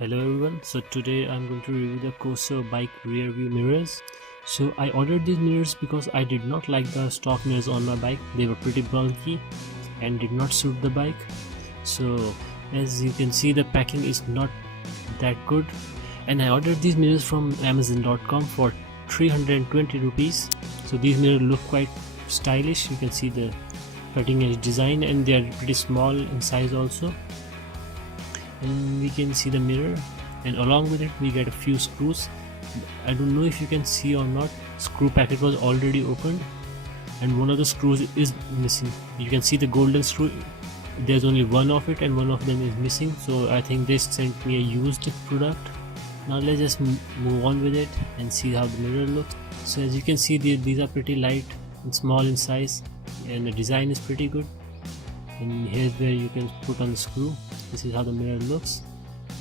Hello everyone, so today I'm going to review the KOSO bike rear view mirrors. So I ordered these mirrors because I did not like the stock mirrors on my bike. They were pretty bulky and did not suit the bike. So as you can see, the packing is not that good, and I ordered these mirrors from Amazon.com for 320 rupees. So these mirrors look quite stylish. You can see the cutting edge design, and they are pretty small in size also. And we can see the mirror, and along with it we get a few screws. I don't know if you can see or not, screw packet was already opened and one of the screws is missing. You can see the golden screw, there's only one of it and one of them is missing, so I think they sent me a used product. Now let's just move on with it and see how the mirror looks. So as you can see, these are pretty light and small in size, and the design is pretty good. And here's where you can put on the screw. This is how the mirror looks.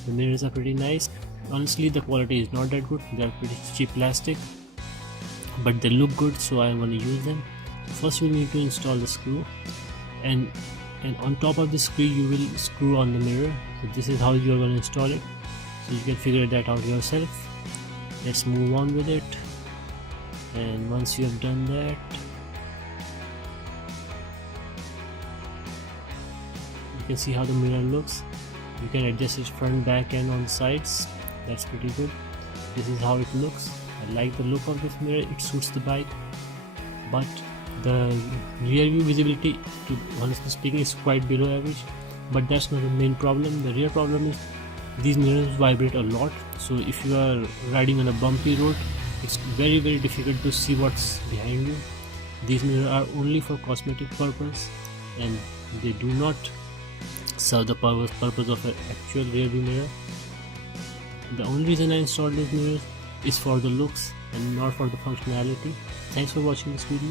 The mirrors are pretty nice. Honestly, the quality is not that good. They are pretty cheap plastic, but they look good, so I want to use them. So first you need to install the screw, and on top of the screw you will screw on the mirror. So this is how you are going to install it, so you can figure that out yourself. Let's move on with it. And once you have done that, you can see how the mirror looks. You can adjust its front, back and on the sides. That's pretty good. This is how it looks. I like the look of this mirror. It suits the bike, but the rear view visibility, to honestly speaking, is quite below average. But that's not the main problem. The real problem is these mirrors vibrate a lot. So if you are riding on a bumpy road, it's very difficult to see what's behind you. These mirrors are only for cosmetic purpose, and they do not serve the purpose of an actual rear view mirror. The only reason I installed these mirrors is for the looks and not for the functionality. Thanks for watching this video.